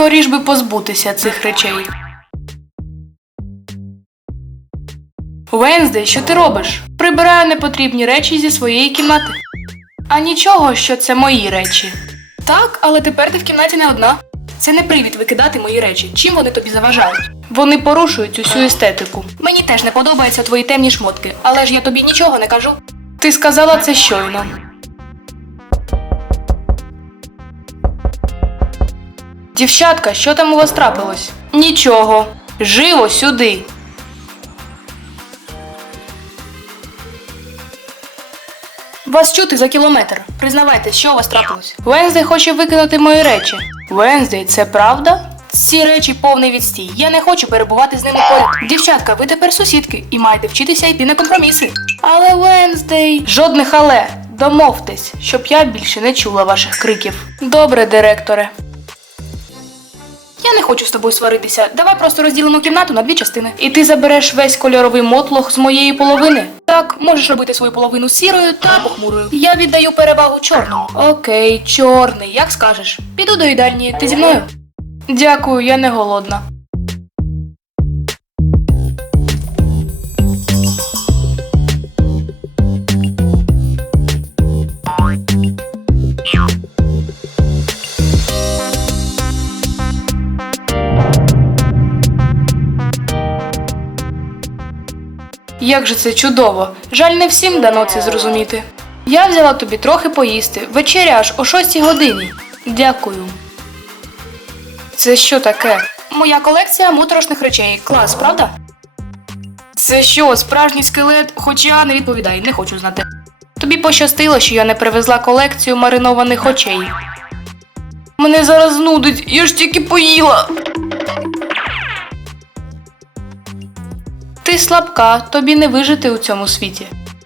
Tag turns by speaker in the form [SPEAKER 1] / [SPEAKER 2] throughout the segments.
[SPEAKER 1] Скоріш би позбутися цих речей. Венздей, що ти робиш? Прибираю непотрібні речі зі своєї кімнати. А нічого, що це мої речі. Так, але тепер ти в кімнаті не одна. Це не привід викидати мої речі. Чим вони тобі заважають? Вони порушують усю естетику. Мені теж не подобаються твої темні шмотки, але ж я тобі нічого не кажу. Ти сказала це щойно. Дівчатка, що там у вас трапилось? Нічого. Живо сюди. Вас чути за кілометр. Признавайтесь, що у вас трапилось? Венздей хоче викинути мої речі. Венздей, це правда? Ці речі повний відстій. Я не хочу перебувати з ними поряд. Дівчатка, ви тепер сусідки і маєте вчитися йти на компроміси. Але Венздей... Жодних але. Домовтесь, щоб я більше не чула ваших криків. Добре, директоре. Я не хочу з тобою сваритися. Давай просто розділимо кімнату на дві частини. І ти забереш весь кольоровий мотлох з моєї половини. Так, можеш робити свою половину сірою та похмурою. Я віддаю перевагу чорному. Окей, чорний, як скажеш. Піду до їдальні. Ти зі мною? Дякую, я не голодна. Як же це чудово. Жаль, не всім дано це зрозуміти. Я взяла тобі трохи поїсти. Вечеря аж о 6 годині. Дякую. Це що таке? Моя колекція моторошних речей. Клас, правда? Це що, справжній скелет? Хоча не відповідай, не хочу знати. Тобі пощастило, що я не привезла колекцію маринованих очей. Мене зараз нудить, я ж тільки поїла. Ти слабка, тобі не вижити у цьому світі.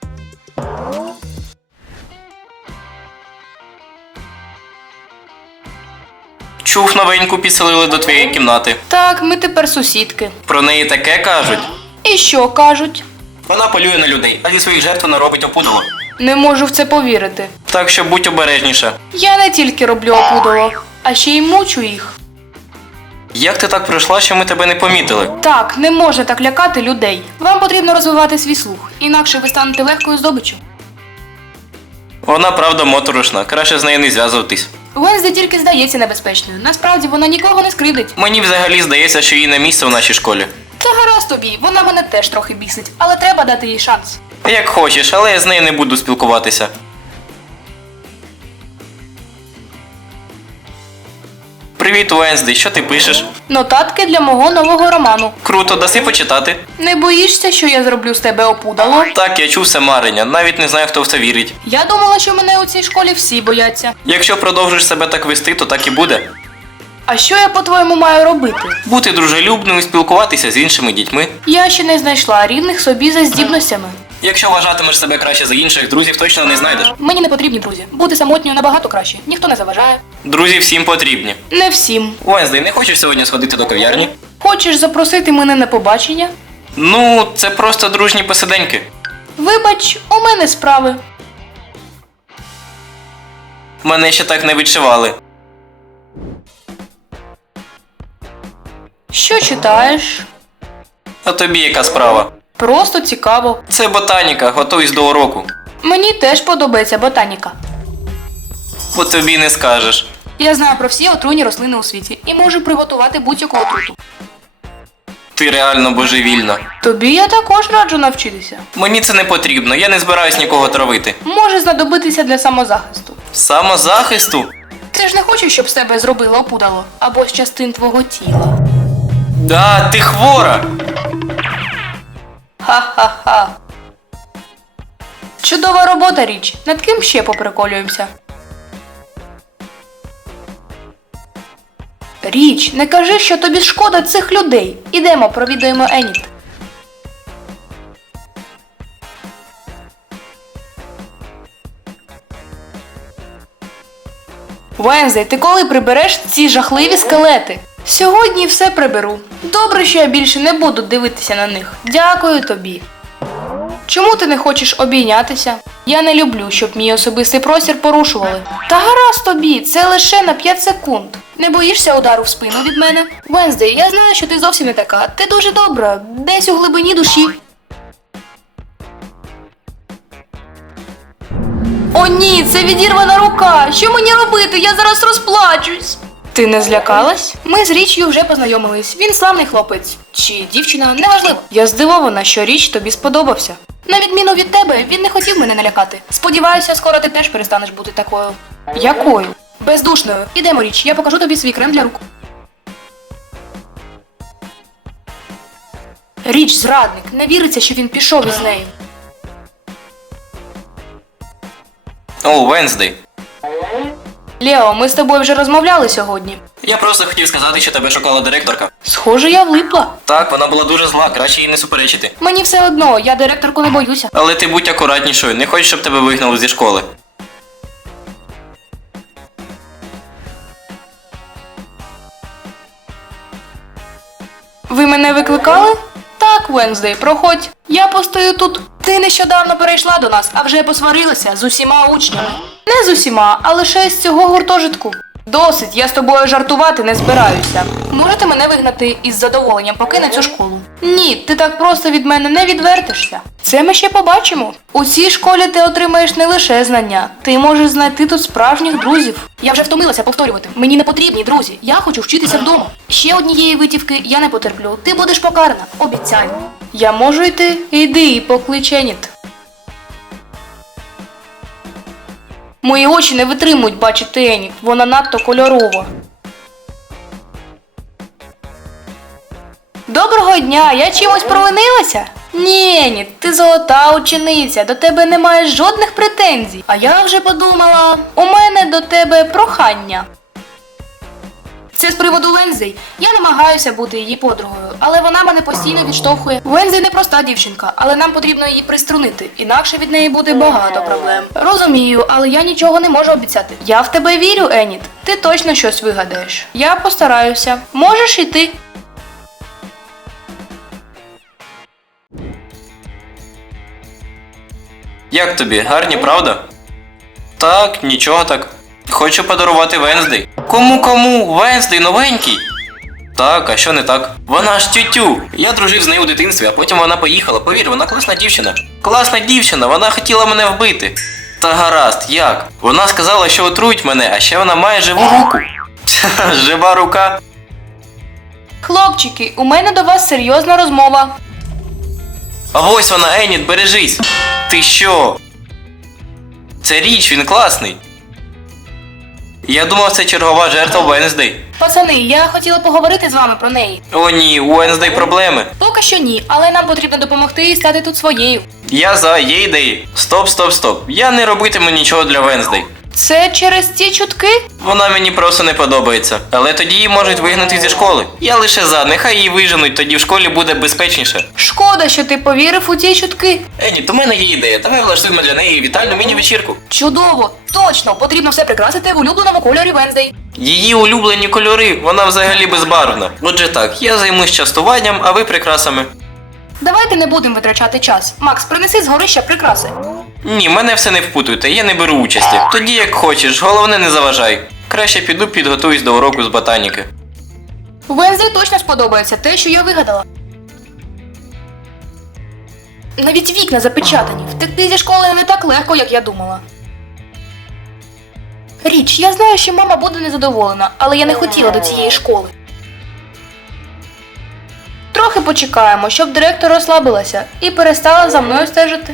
[SPEAKER 2] Чув, новеньку підселили до твоєї кімнати.
[SPEAKER 1] Так, ми тепер сусідки.
[SPEAKER 2] Про неї таке кажуть.
[SPEAKER 1] І що кажуть?
[SPEAKER 2] Вона полює на людей, а зі своїх жертв вона робить опудало.
[SPEAKER 1] Не можу в це повірити.
[SPEAKER 2] Так що будь обережніша.
[SPEAKER 1] Я не тільки роблю опудало, а ще й мучу їх.
[SPEAKER 2] Як ти так пройшла, що ми тебе не помітили?
[SPEAKER 1] Так, не можна так лякати людей. Вам потрібно розвивати свій слух, інакше ви станете легкою здобиччю.
[SPEAKER 2] Вона правда моторошна, краще з нею не зв'язуватись.
[SPEAKER 1] Венздей тільки здається небезпечною. Насправді вона нікого не скривдить.
[SPEAKER 2] Мені взагалі здається, що їй не місце в нашій школі.
[SPEAKER 1] Та гаразд тобі, вона мене теж трохи бісить, але треба дати їй шанс.
[SPEAKER 2] Як хочеш, але я з нею не буду спілкуватися. Привіт, Венздей, що ти пишеш?
[SPEAKER 1] Нотатки для мого нового роману.
[SPEAKER 2] Круто, даси почитати.
[SPEAKER 1] Не боїшся, що я зроблю з тебе опудало?
[SPEAKER 2] Так, я чув все марення, навіть не знаю, хто в це вірить.
[SPEAKER 1] Я думала, що мене у цій школі всі бояться.
[SPEAKER 2] Якщо продовжиш себе так вести, то так і буде.
[SPEAKER 1] А що я, по-твоєму, маю робити?
[SPEAKER 2] Бути дружелюбним і спілкуватися з іншими дітьми.
[SPEAKER 1] Я ще не знайшла рівних собі за здібностями.
[SPEAKER 2] Якщо вважатимеш себе краще за інших, друзів точно не знайдеш.
[SPEAKER 1] Мені не потрібні друзі. Бути самотньою набагато краще. Ніхто не заважає.
[SPEAKER 2] Друзі всім потрібні.
[SPEAKER 1] Не всім.
[SPEAKER 2] Венздей, не хочеш сьогодні сходити до кав'ярні?
[SPEAKER 1] Хочеш запросити мене на побачення?
[SPEAKER 2] Ну, це просто дружні посиденьки.
[SPEAKER 1] Вибач, у мене справи.
[SPEAKER 2] Мене ще так не відшивали.
[SPEAKER 1] Що читаєш?
[SPEAKER 2] А тобі яка справа?
[SPEAKER 1] Просто цікаво.
[SPEAKER 2] Це ботаніка, готуйся до уроку.
[SPEAKER 1] Мені теж подобається ботаніка.
[SPEAKER 2] Бо тобі не скажеш.
[SPEAKER 1] Я знаю про всі отруйні рослини у світі і можу приготувати будь-яку отруту.
[SPEAKER 2] Ти реально божевільна.
[SPEAKER 1] Тобі я також раджу навчитися.
[SPEAKER 2] Мені це не потрібно, я не збираюсь нікого травити.
[SPEAKER 1] Може знадобитися для самозахисту.
[SPEAKER 2] Самозахисту?
[SPEAKER 1] Ти ж не хочеш, щоб з тебе зробило опудало або з частин твого тіла.
[SPEAKER 2] Да, ти хвора!
[SPEAKER 1] Ха-ха-ха. Чудова робота, Річ. Над ким ще поприколюємося? Річ, не кажи, що тобі шкода цих людей. Ідемо, провідаємо Еніт. Венздей, ти коли прибереш ці жахливі скелети? Сьогодні все приберу. Добре, що я більше не буду дивитися на них. Дякую тобі. Чому ти не хочеш обійнятися? Я не люблю, щоб мій особистий простір порушували. Та гаразд тобі, це лише на 5 секунд. Не боїшся удару в спину від мене? Венздей, я знаю, що ти зовсім не така. Ти дуже добра, десь у глибині душі. О ні, це відірвана рука. Що мені робити? Я зараз розплачусь. Ти не злякалась? Ми з Річ'ю вже познайомились. Він славний хлопець. Чи дівчина, неважливо. Я здивована, що Річ тобі сподобався. На відміну від тебе, він не хотів мене налякати. Сподіваюся, скоро ти теж перестанеш бути такою. Якою? Бездушною. Ідемо, Річ, я покажу тобі свій крем для рук. Річ зрадник. Не віриться, що він пішов із нею.
[SPEAKER 2] О, Венздей.
[SPEAKER 1] Лео, ми з тобою вже розмовляли сьогодні.
[SPEAKER 2] Я просто хотів сказати, що тебе шукала директорка.
[SPEAKER 1] Схоже, я влипла.
[SPEAKER 2] Так, вона була дуже зла, краще їй не суперечити.
[SPEAKER 1] Мені все одно, я директорку не боюся.
[SPEAKER 2] Але ти будь акуратнішою, не хочеш, щоб тебе вигнали зі школи.
[SPEAKER 1] Ви мене викликали? Так, Венздей, проходь. Я постою тут. Ти нещодавно перейшла до нас, а вже посварилася з усіма учнями. Не з усіма, а лише з цього гуртожитку. Досить, я з тобою жартувати не збираюся. Можете мене вигнати із задоволенням покину цю школу? Ні, ти так просто від мене не відвертишся. Це ми ще побачимо. У цій школі ти отримаєш не лише знання, ти можеш знайти тут справжніх друзів. Я вже втомилася повторювати. Мені не потрібні друзі. Я хочу вчитися вдома. Ще однієї витівки я не потерплю. Ти будеш покарана. Обіцяю. Я можу йти? Йди і поклич Еніт. Мої очі не витримують бачити Еніт. Вона надто кольорова. Доброго дня, я чимось провинилася? Ні, Еніт, ти золота учениця, до тебе немає жодних претензій. А я вже подумала, у мене до тебе прохання. Це з приводу Венздей. Я намагаюся бути її подругою, але вона мене постійно відштовхує. Венздей не проста дівчинка, але нам потрібно її приструнити, інакше від неї буде багато проблем. Розумію, але я нічого не можу обіцяти. Я в тебе вірю, Еніт. Ти точно щось вигадаєш. Я постараюся. Можеш іти.
[SPEAKER 2] Як тобі? Гарні, правда? Так, нічого так. Хочу подарувати Венздей. Кому? Венздей новенький. Так, а що не так? Вона ж тютю. Я дружив з нею у дитинстві, а потім вона поїхала. Повір, вона класна дівчина. Класна дівчина, вона хотіла мене вбити. Та гаразд, як? Вона сказала, що отрують мене, а ще вона має живу руку. Жива рука.
[SPEAKER 1] Хлопчики, у мене до вас серйозна розмова.
[SPEAKER 2] А ось вона, Еніт, бережись. Ти що? Це Річ, він класний. Я думав, це чергова жертва Венздей.
[SPEAKER 1] Пацани, я хотіла поговорити з вами про неї.
[SPEAKER 2] О ні, у Венздей проблеми.
[SPEAKER 1] Поки що ні, але нам потрібно допомогти їй стати тут своєю.
[SPEAKER 2] Я за, є ідеї. Стоп. Я не робитиму нічого для Венздей.
[SPEAKER 1] Це через ці чутки?
[SPEAKER 2] Вона мені просто не подобається. Але тоді її можуть вигнати зі школи. Я лише за, нехай її виженуть, тоді в школі буде безпечніше.
[SPEAKER 1] Шкода, що ти повірив у ці чутки.
[SPEAKER 2] Еніт, у мене є ідея. Давай влаштуємо для неї вітальну міні-вечірку.
[SPEAKER 1] Чудово! Точно! Потрібно все прикрасити в улюбленому кольорі Венздей.
[SPEAKER 2] Її улюблені кольори, вона взагалі безбарвна. Отже так, я займусь частуванням, а ви прикрасами.
[SPEAKER 1] Давайте не будемо витрачати час. Макс, принеси з горища прикраси.
[SPEAKER 2] Ні, мене все не впутуйте, я не беру участі. Тоді як хочеш, головне не заважай. Краще піду підготуюсь до уроку з ботаніки.
[SPEAKER 1] Венздей точно сподобається те, що я вигадала. Навіть вікна запечатані. Втекти зі школи не так легко, як я думала. Річ, я знаю, що мама буде незадоволена, але я не хотіла до цієї школи. Трохи почекаємо, щоб директор розслабилася і перестала за мною стежити.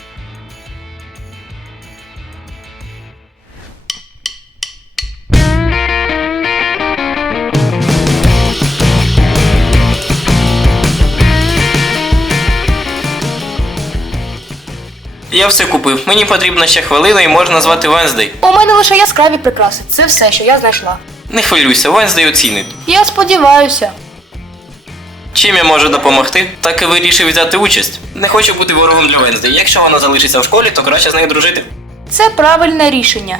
[SPEAKER 2] Я все купив, мені потрібна ще хвилина і можна звати Венздей.
[SPEAKER 1] У мене лише яскраві прикраси. Це все, що я знайшла.
[SPEAKER 2] Не хвилюйся, Венздей оцінить.
[SPEAKER 1] Я сподіваюся.
[SPEAKER 2] Чим я можу допомогти? Так і вирішив взяти участь. Не хочу бути ворогом для Венздей. Якщо вона залишиться в школі, то краще з нею дружити.
[SPEAKER 1] Це правильне рішення.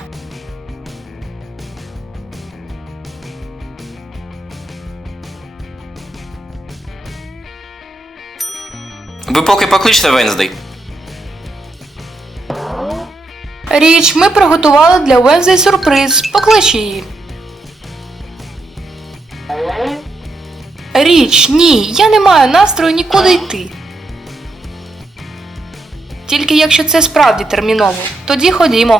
[SPEAKER 2] Ви поки покличте Венздей.
[SPEAKER 1] Річ, ми приготували для Венздей сюрприз. Поклич її. Річ, ні, я не маю настрою нікуди йти. Тільки якщо це справді терміново, тоді ходімо.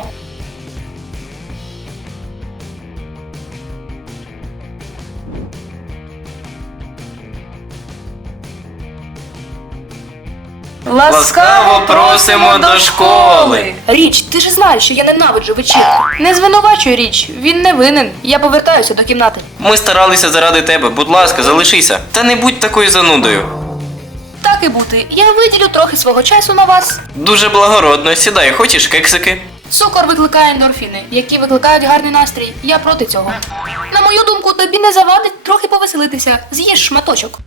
[SPEAKER 2] Ласкаво просимо до школи.
[SPEAKER 1] Річ, ти ж знаєш, що я ненавиджу вечірку. Не звинувачуй Річ, він не винен. Я повертаюся до кімнати.
[SPEAKER 2] Ми старалися заради тебе, будь ласка, залишися. Та не будь такою занудою.
[SPEAKER 1] Так і бути, я виділю трохи свого часу на вас.
[SPEAKER 2] Дуже благородно, сідай, хочеш кексики?
[SPEAKER 1] Цукор викликає ендорфіни, які викликають гарний настрій. Я проти цього. На мою думку, тобі не завадить трохи повеселитися. З'їж шматочок.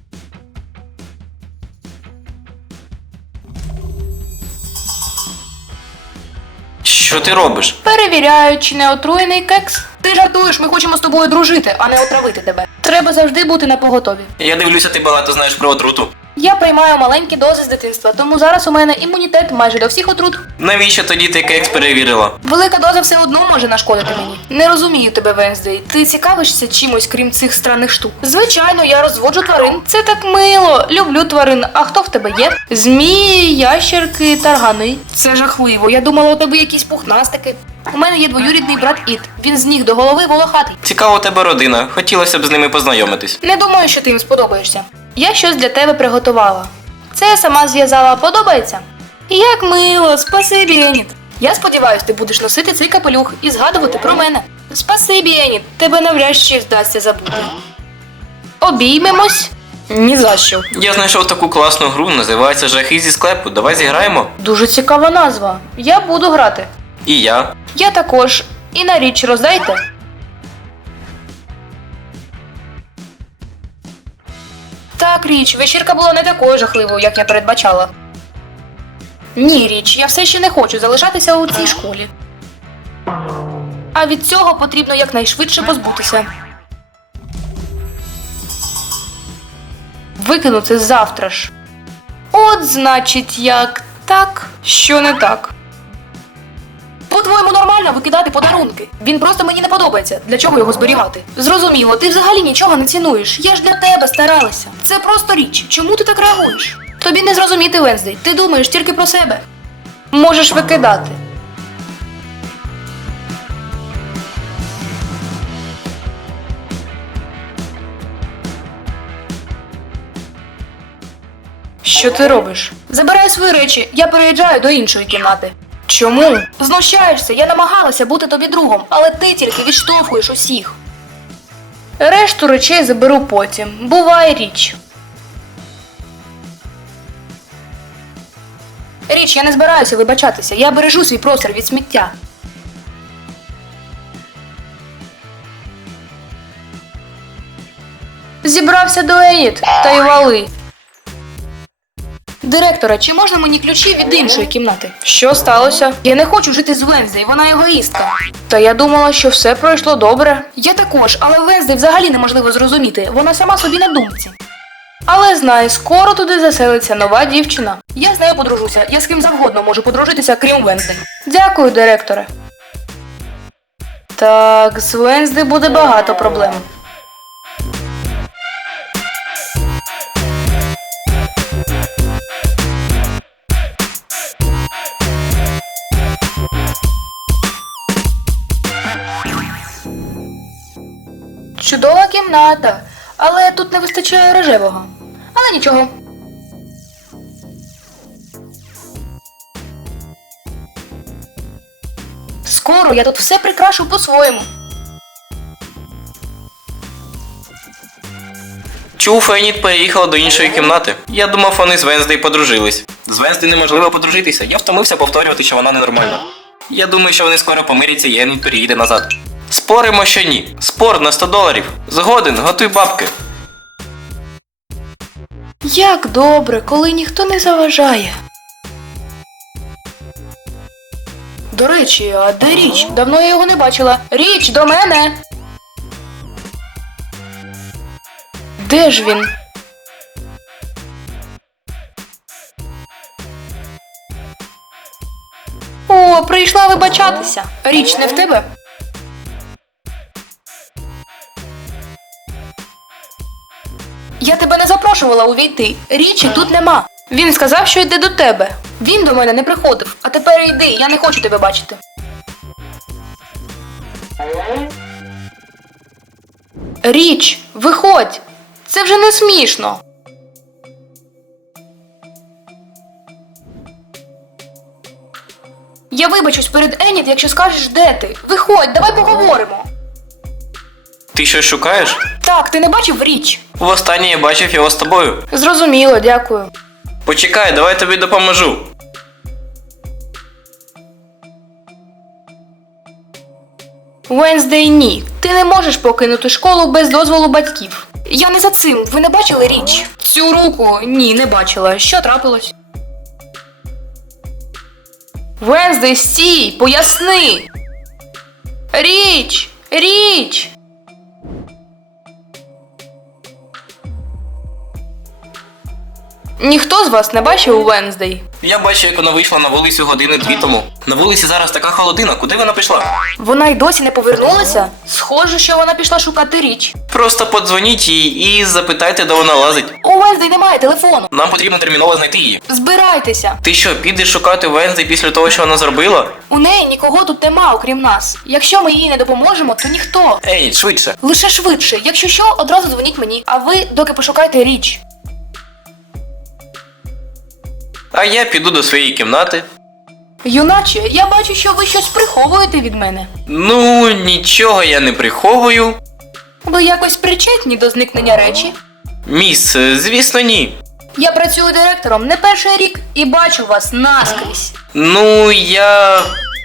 [SPEAKER 2] Що ти робиш?
[SPEAKER 1] Перевіряю, чи не отруєний кекс. Ти жартуєш, ми хочемо з тобою дружити, а не отравити тебе. Треба завжди бути напоготові.
[SPEAKER 2] Я дивлюся, ти багато знаєш про отруту.
[SPEAKER 1] Я приймаю маленькі дози з дитинства, тому зараз у мене імунітет майже до всіх отрут.
[SPEAKER 2] Навіщо тоді ти кекс перевірила?
[SPEAKER 1] Велика доза все одно може нашкодити мені. Не розумію тебе, Венздей. Ти цікавишся чимось, крім цих странних штук? Звичайно, я розводжу тварин. Це так мило. Люблю тварин. А хто в тебе є? Змії, ящерки, таргани. Це жахливо. Я думала, у тебе якісь пухнастики. У мене є двоюрідний брат Іт. Він з ніг до голови волохатий.
[SPEAKER 2] Цікава у тебе родина, хотілося б з ними познайомитись.
[SPEAKER 1] Не думаю, що ти їм сподобаєшся. Я щось для тебе приготувала. Це я сама зв'язала. Подобається? Як мило, спасибі, Еніт. Я сподіваюсь, ти будеш носити цей капелюх і згадувати про мене. Спасибі, Еніт. Тебе навряд чи вдасться забути. Обіймемось? Ні за що.
[SPEAKER 2] Я знайшов таку класну гру, називається Жахи зі склепу. Давай зіграємо.
[SPEAKER 1] Дуже цікава назва. Я буду грати.
[SPEAKER 2] І я.
[SPEAKER 1] Я також. І на Річ роздайте. Так, Річ, вечірка була не такою жахливою, як я передбачала. Ні, Річ, я все ще не хочу залишатися у цій школі. А від цього потрібно якнайшвидше позбутися. Викинути завтра ж. От, значить, як так, що не так. По-твоєму, нормально викидати подарунки. Він просто мені не подобається. Для чого його зберігати? Зрозуміло, ти взагалі нічого не цінуєш. Я ж для тебе старалася. Це просто Річ. Чому ти так реагуєш? Тобі не зрозуміти, Венздей. Ти думаєш тільки про себе. Можеш викидати. Що ти робиш? Забирай свої речі. Я переїжджаю до іншої кімнати. Чому? Знущаєшся, я намагалася бути тобі другом, але ти тільки відштовхуєш усіх. Решту речей заберу потім. Бувай, Річ. Річ, я не збираюся вибачатися. Я бережу свій простір від сміття. Зібрався до Еніт, та й вали. Директора, чи можна мені ключі від іншої кімнати? Що сталося? Я не хочу жити з Венздей, вона егоїстка. Та я думала, що все пройшло добре. Я також, але Венздей взагалі неможливо зрозуміти. Вона сама собі на думці. Але знай, скоро туди заселиться нова дівчина. Я з нею подружуся. Я з ким завгодно можу подружитися, крім Венздей. Дякую, директоре. Так, з Венздей буде багато проблем. Чудова кімната, але тут не вистачає рожевого. Але нічого. Скоро я тут все прикрашу по-своєму.
[SPEAKER 2] Чув, Еніт переїхала до іншої кімнати. Я думав, вони з Венздей подружились. З Венздей неможливо подружитися. Я втомився повторювати, що вона ненормальна. Я думаю, що вони скоро помиряться і Еніт переїде назад. Споримо, що ні. Спор на $100. Згоден, готуй бабки.
[SPEAKER 1] Як добре, коли ніхто не заважає. До речі, а де Річ? Давно я його не бачила. Річ, до мене! Де ж він? О, що, прийшла вибачатися? Річ не в тебе? Я тебе не запрошувала увійти. Річі тут нема. Він сказав, що йде до тебе. Він до мене не приходив. А тепер йди, я не хочу тебе бачити. Річ, виходь. Це вже не смішно. Я вибачусь перед Еніт, якщо скажеш, де ти. Виходь, давай поговоримо.
[SPEAKER 2] Ти щось шукаєш?
[SPEAKER 1] Так, ти не бачив Річ?
[SPEAKER 2] Востаннє я бачив його з тобою.
[SPEAKER 1] Зрозуміло, дякую.
[SPEAKER 2] Почекай, давай тобі допоможу.
[SPEAKER 1] Венздей, ні. Ти не можеш покинути школу без дозволу батьків. Я не за цим. Ви не бачили Річ? Цю руку? Ні, не бачила. Що трапилось? Венздей, стій! Поясни! Річ! Річ! Ніхто з вас не бачив Венздей?
[SPEAKER 2] Я бачу, як вона вийшла на вулицю години-дві тому. На вулиці зараз така холодина, куди вона пішла?
[SPEAKER 1] Вона й досі не повернулася? Схоже, що вона пішла шукати Річ.
[SPEAKER 2] Просто подзвоніть їй і запитайте, де вона лазить.
[SPEAKER 1] У Венздей немає телефону.
[SPEAKER 2] Нам потрібно терміново знайти її.
[SPEAKER 1] Збирайтеся.
[SPEAKER 2] Ти що, підеш шукати Венздей після того, що вона зробила?
[SPEAKER 1] У неї нікого тут нема, окрім нас. Якщо ми їй не допоможемо, то ніхто.
[SPEAKER 2] Ей, швидше.
[SPEAKER 1] Лише швидше. Якщо що, одразу дзвоніть мені. А ви доки пошукайте Річ.
[SPEAKER 2] А я піду до своєї кімнати.
[SPEAKER 1] Юначе, я бачу, що ви щось приховуєте від мене.
[SPEAKER 2] Ну, нічого я не приховую.
[SPEAKER 1] Ви якось причетні до зникнення речі?
[SPEAKER 2] Міс, звісно, ні.
[SPEAKER 1] Я працюю директором не перший рік і бачу вас наскрізь.
[SPEAKER 2] Ну, я...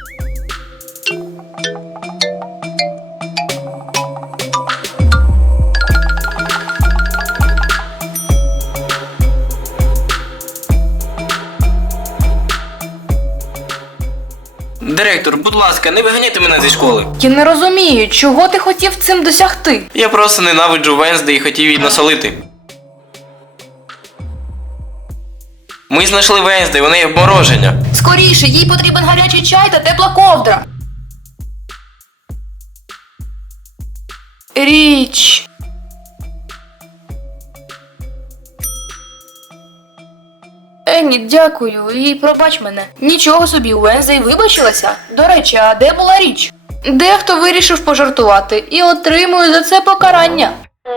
[SPEAKER 2] Директор, будь ласка, не виганяйте мене зі школи.
[SPEAKER 1] Я не розумію, чого ти хотів цим досягти.
[SPEAKER 2] Я просто ненавиджу Венздей і хотів її насолити. Ми знайшли Венздей, у неї обмороження.
[SPEAKER 1] Скоріше, їй потрібен гарячий чай та тепла ковдра. Річ. Енні, дякую і пробач мене. Нічого собі, Венздей вибачилася. До речі, а де була Річ? Дехто вирішив пожартувати і отримує за це покарання.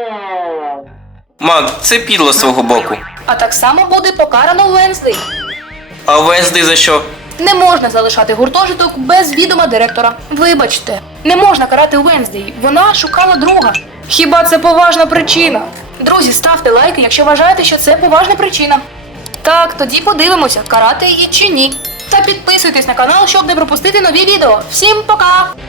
[SPEAKER 2] Мак, це підло з свого боку.
[SPEAKER 1] А так само буде покарано Венздей.
[SPEAKER 2] А Венздей за що?
[SPEAKER 1] Не можна залишати гуртожиток без відома директора. Вибачте, не можна карати Венздей. Вона шукала друга. Хіба це поважна причина? Друзі, ставте лайки, якщо вважаєте, що це поважна причина. Так, тоді подивимося, карати її чи ні. Та підписуйтесь на канал, щоб не пропустити нові відео. Всім пока!